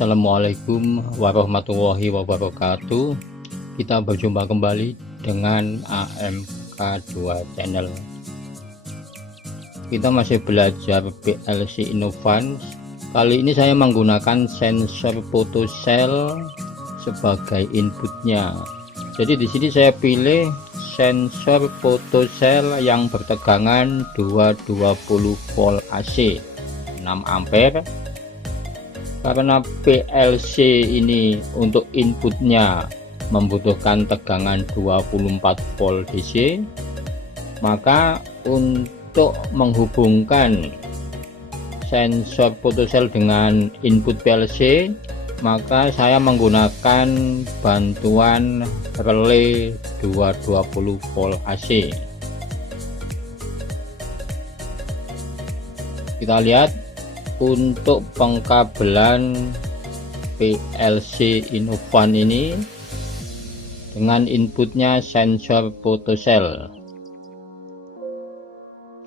Assalamualaikum warahmatullahi wabarakatuh. Kita berjumpa kembali dengan AMK2 channel. Kita masih belajar PLC Innovance. Kali ini saya menggunakan sensor photocell sebagai inputnya. Jadi di sini saya pilih sensor photocell yang bertegangan 220 volt AC 6 ampere. Karena PLC ini untuk inputnya membutuhkan tegangan 24 volt DC, maka untuk menghubungkan sensor photocell dengan input PLC, maka saya menggunakan bantuan relay 220 volt AC. Kita lihat untuk pengkabelan PLC Innovance ini dengan inputnya sensor photocell.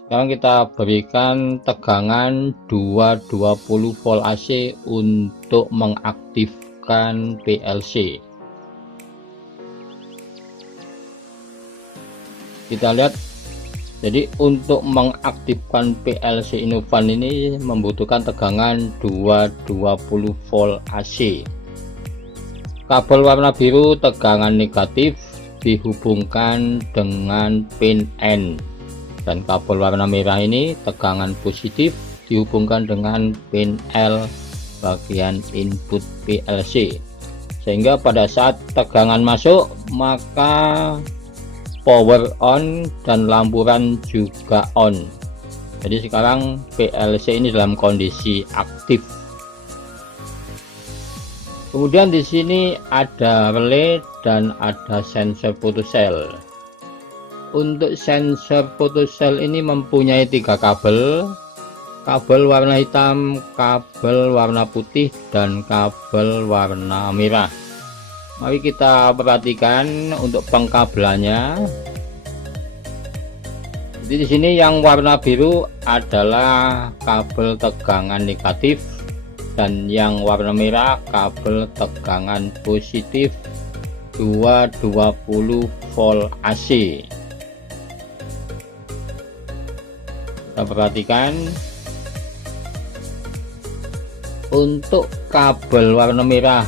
Sekarang kita berikan tegangan 220 volt AC untuk mengaktifkan PLC. Kita lihat, jadi untuk mengaktifkan PLC Innovance ini membutuhkan tegangan 220 volt AC. Kabel warna biru tegangan negatif dihubungkan dengan pin N, dan kabel warna merah ini tegangan positif dihubungkan dengan pin L bagian input PLC, sehingga pada saat tegangan masuk maka power on dan lampuran juga on. Jadi sekarang PLC ini dalam kondisi aktif. Kemudian di sini ada relay dan ada sensor photocell. Untuk sensor photocell ini mempunyai 3 kabel. Kabel warna hitam, kabel warna putih, dan kabel warna merah. Mari kita perhatikan untuk pengkabelannya. Jadi di sini yang warna biru adalah kabel tegangan negatif, dan yang warna merah kabel tegangan positif 220 volt AC. Kita perhatikan untuk kabel warna merah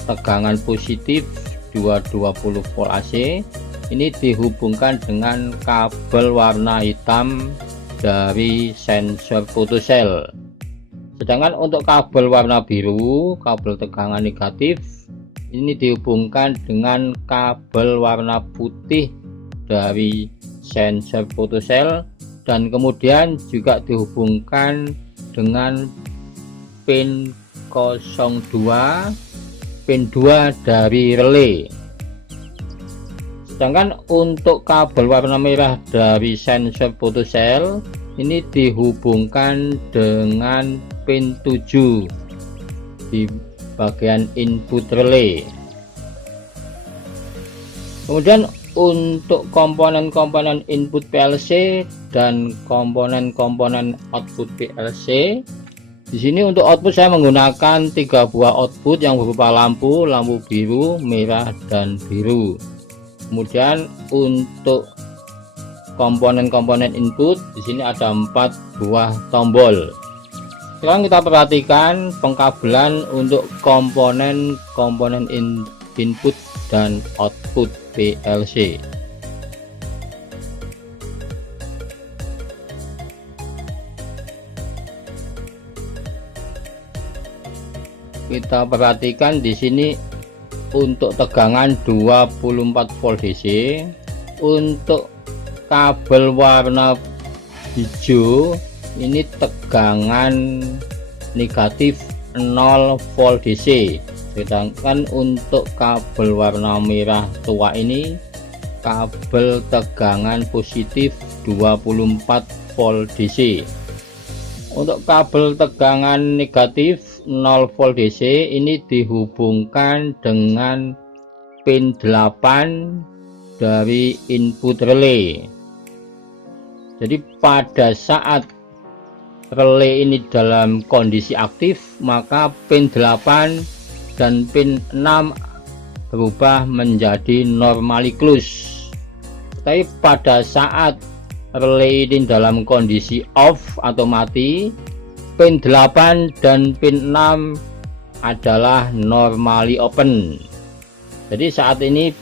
tegangan positif 220 volt AC ini dihubungkan dengan kabel warna hitam dari sensor photocell. Sedangkan untuk kabel warna biru, kabel tegangan negatif, ini dihubungkan dengan kabel warna putih dari sensor photocell, dan kemudian juga dihubungkan dengan pin 02, pin 2 dari relay. Sedangkan untuk kabel warna merah dari sensor photocell ini dihubungkan dengan pin 7 di bagian input relay. Kemudian untuk komponen-komponen input PLC dan komponen-komponen output PLC, di sini untuk output saya menggunakan 3 buah output yang berupa lampu biru, merah, dan biru. Kemudian untuk komponen-komponen input di sini ada 4 buah tombol. Sekarang kita perhatikan pengkabelan untuk komponen-komponen input dan output PLC. Kita perhatikan di sini untuk tegangan 24 volt DC. Untuk kabel warna hijau ini tegangan negatif 0 volt DC. Sedangkan untuk kabel warna merah tua ini kabel tegangan positif 24 volt DC. Untuk kabel tegangan negatif 0 volt DC ini dihubungkan dengan pin 8 dari input relay. Jadi pada saat relay ini dalam kondisi aktif, maka pin 8 dan pin 6 berubah menjadi normally close. Tapi pada saat relay ini dalam kondisi off atau mati, pin 8 dan pin 6 adalah normally open. Jadi saat ini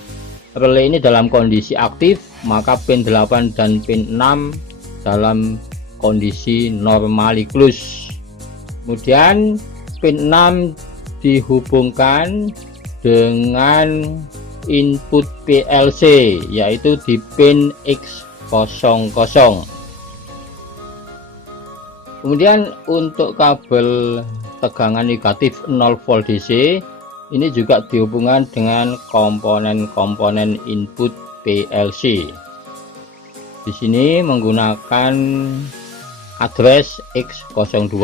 relay ini dalam kondisi aktif, maka pin 8 dan pin 6 dalam kondisi normally close. Kemudian pin 6 dihubungkan dengan input PLC, yaitu di pin X00. Kemudian untuk kabel tegangan negatif 0 volt DC ini juga dihubungkan dengan komponen-komponen input PLC. Di sini menggunakan address X02,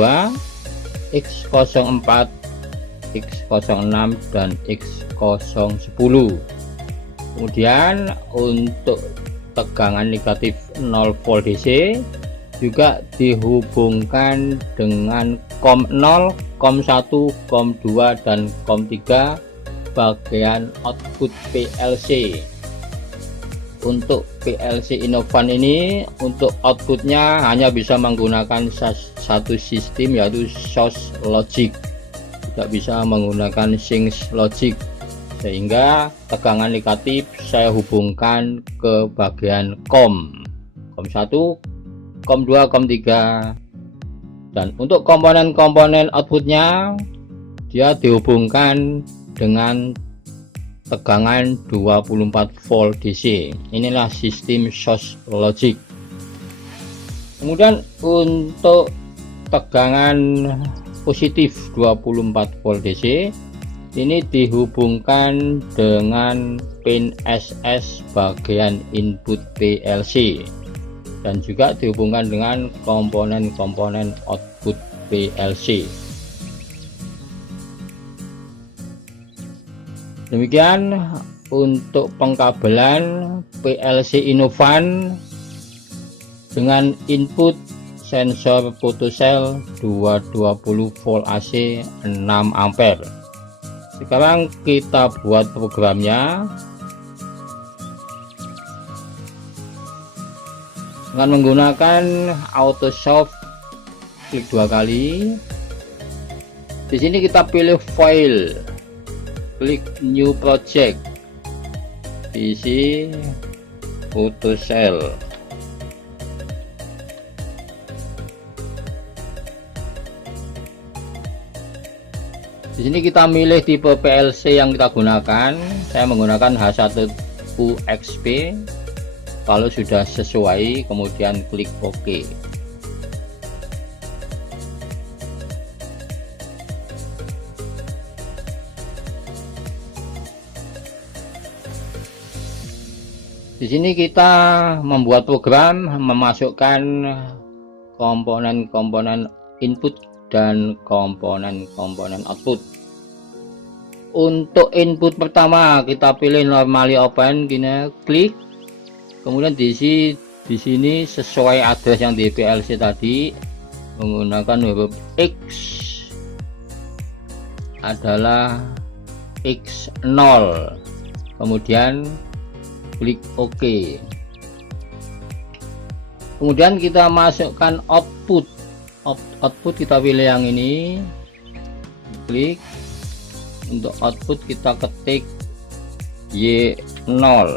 X04, X06 dan X010. Kemudian untuk tegangan negatif 0 volt DC juga dihubungkan dengan COM 0, COM 1, COM 2 dan COM 3 bagian output PLC. Untuk PLC Innovan ini untuk outputnya hanya bisa menggunakan satu sistem, yaitu source logic, tidak bisa menggunakan sink logic, sehingga tegangan negatif saya hubungkan ke bagian COM 1, COM 2, COM 3. Dan untuk komponen-komponen outputnya dia dihubungkan dengan tegangan 24 volt DC. Inilah sistem source logic. Kemudian untuk tegangan positif 24 volt DC ini dihubungkan dengan pin SS bagian input PLC dan juga dihubungkan dengan komponen-komponen output PLC. Demikian untuk pengkabelan PLC Innovan dengan input sensor photocell 220 volt AC 6 ampere. Sekarang kita buat programnya dengan menggunakan Autosoft. Klik 2 kali. Di sini kita pilih file, klik new project, isi photocell. Di sini kita milih tipe PLC yang kita gunakan. Saya menggunakan H1UXP. Kalau sudah sesuai, kemudian klik OK. Di sini kita membuat program memasukkan komponen-komponen input dan komponen-komponen output. Untuk input pertama kita pilih normally open, gini klik. Kemudian di sini sesuai address yang di PLC tadi, menggunakan huruf X adalah X0. Kemudian klik OK. Kemudian kita masukkan output. Output kita pilih yang ini, klik. Untuk output kita ketik Y0,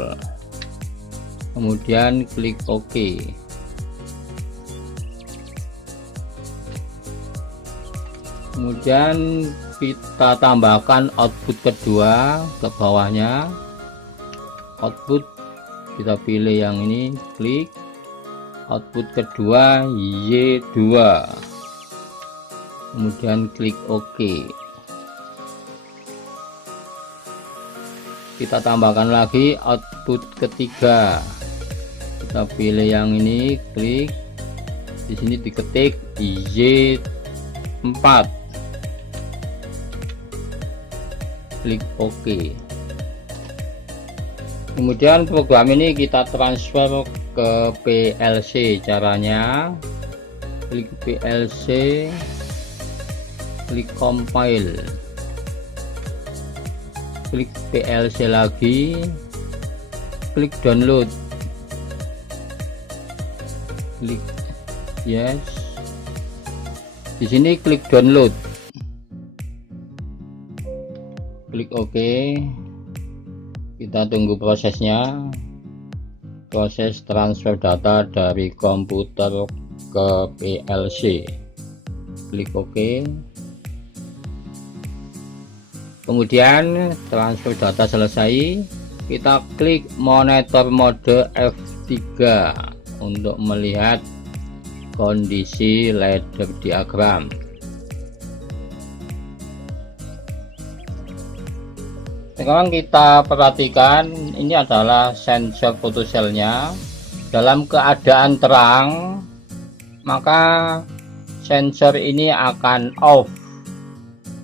kemudian klik OK. Kemudian kita tambahkan output kedua ke bawahnya. Output kita pilih yang ini, klik. Output kedua Y2, kemudian klik OK. Kita tambahkan lagi output ketiga, kita pilih yang ini, klik. Di sini diketik Y4, klik OK. Kemudian program ini kita transfer ke PLC. Caranya klik PLC, klik compile, klik PLC lagi, klik download, klik yes. Di sini klik download, klik OK. Kita tunggu prosesnya, proses transfer data dari komputer ke PLC. Klik OK. Kemudian transfer data selesai, kita klik monitor mode F3 untuk melihat kondisi ladder diagram. Sekarang kita perhatikan, ini adalah sensor fotoselnya. Dalam keadaan terang, maka sensor ini akan off.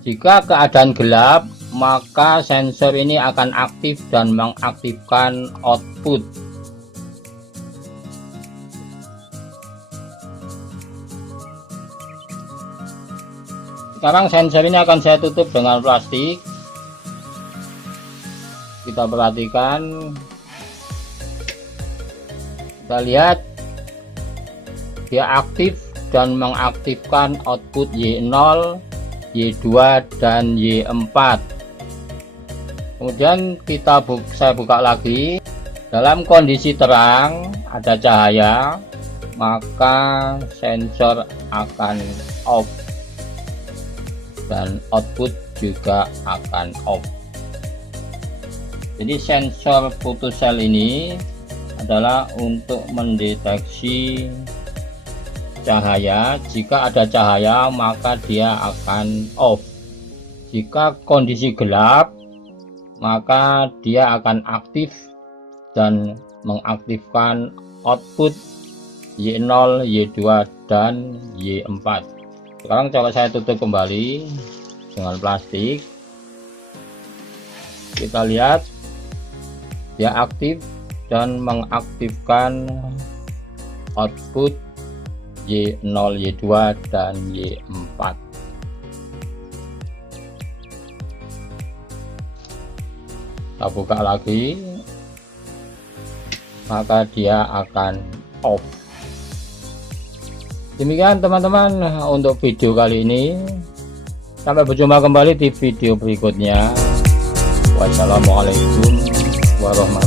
Jika keadaan gelap, maka sensor ini akan aktif dan mengaktifkan output. Sekarang sensor ini akan saya tutup dengan plastik. Kita perhatikan, kita lihat dia aktif dan mengaktifkan output Y0, Y2 dan Y4. Kemudian saya buka lagi. Dalam kondisi terang ada cahaya, maka sensor akan off dan output juga akan off. Jadi sensor photocell ini adalah untuk mendeteksi cahaya. Jika ada cahaya, maka dia akan off. Jika kondisi gelap, maka dia akan aktif dan mengaktifkan output Y0, Y2 dan Y4. Sekarang coba saya tutup kembali dengan plastik. Kita lihat dia aktif dan mengaktifkan output Y0, Y2 dan Y4. Kita buka lagi, maka dia akan off. Demikian teman-teman untuk video kali ini. Sampai berjumpa kembali di video berikutnya. Wassalamualaikum warahmatullahi wabarakatuh.